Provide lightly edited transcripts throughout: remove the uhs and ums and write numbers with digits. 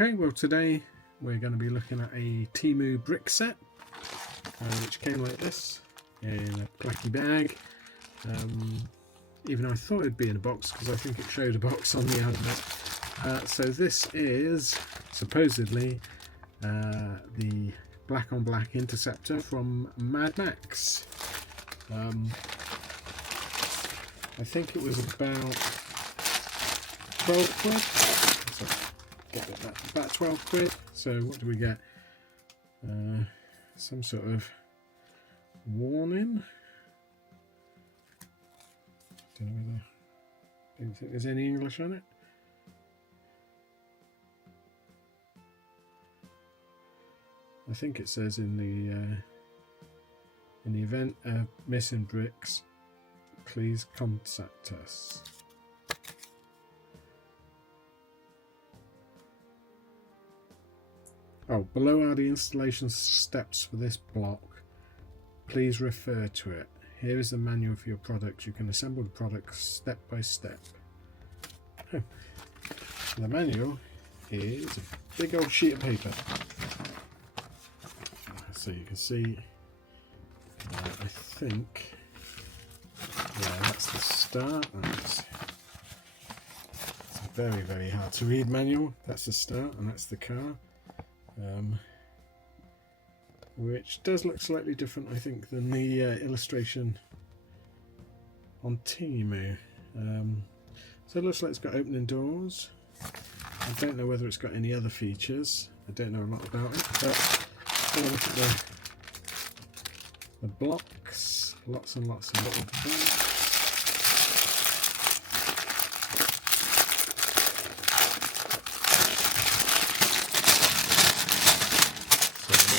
Okay, well today we're going to be looking at a Temu brick set, which came like this in a blacky bag. Even I thought it'd be in a box because I think it showed a box on the advert. So this is supposedly the black on black Interceptor from Mad Max. I think it was about 12 quid. So get it about 12 quid. So what do we get? Some sort of warning. Don't think there's any English on it. I think it says in the event of missing bricks, please contact us. Oh, below are the installation steps for this block. Please refer to it. Here is the manual for your products. You can assemble the products step by step. The manual is a big old sheet of paper. So you can see, I think, yeah, that's the start. It's a very, very hard to read manual. That's the start, and that's the car. Which does look slightly different, I think, than the illustration on Temu. So it looks like it's got opening doors. I don't know whether it's got any other features. I don't know a lot about it, but have a look at the blocks. Lots and lots of little blocks.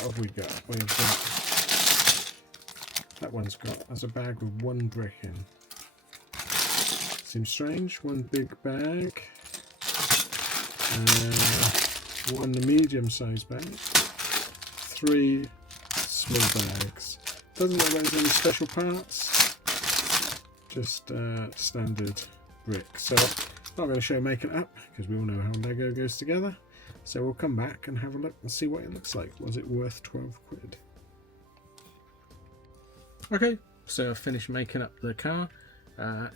What have we got? We've got, that one's got as a bag with one brick in. Seems strange. One big bag, one medium-sized bag, 3 small bags. Doesn't look like there's any special parts. Just standard brick. So I'm not going to show making it up because we all know how Lego goes together. So we'll come back and have a look and see what it looks like. Was it worth 12 quid? Okay, so I finished making up the car.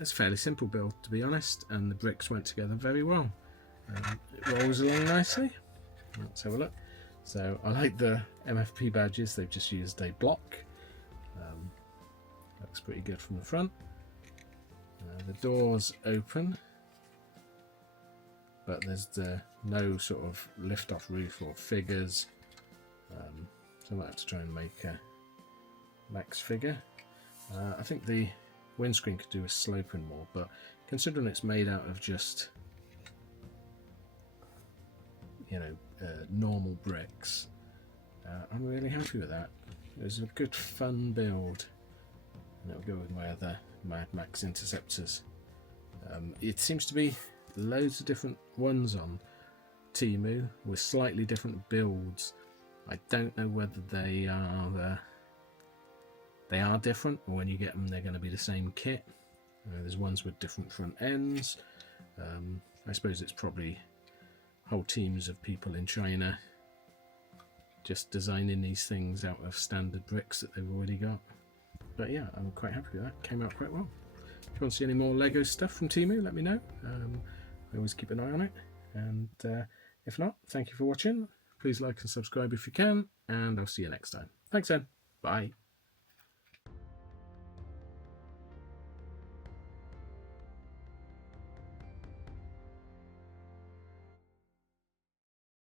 It's a fairly simple build, to be honest, and the bricks went together very well. It rolls along nicely. Let's have a look. So I like the MFP badges. They've just used a block. Looks pretty good from the front. The doors open, but there's no sort of lift off roof or figures, so I might have to try and make a Max figure. I think the windscreen could do with sloping more, but considering it's made out of just, you know, normal bricks, I'm really happy with that. It was a good fun build, and it'll go with my other Mad Max Interceptors. It seems to be loads of different ones on Temu with slightly different builds. I don't know whether they are different, or when you get them they're going to be the same kit. There's ones with different front ends. I suppose it's probably whole teams of people in China just designing these things out of standard bricks that they've already got. But yeah, I'm quite happy with that. Came out quite well. If you want to see any more Lego stuff from Temu, let me know. I always keep an eye on it, and if not, thank you for watching. Please like and subscribe if you can, and I'll see you next time. Thanks then. Bye.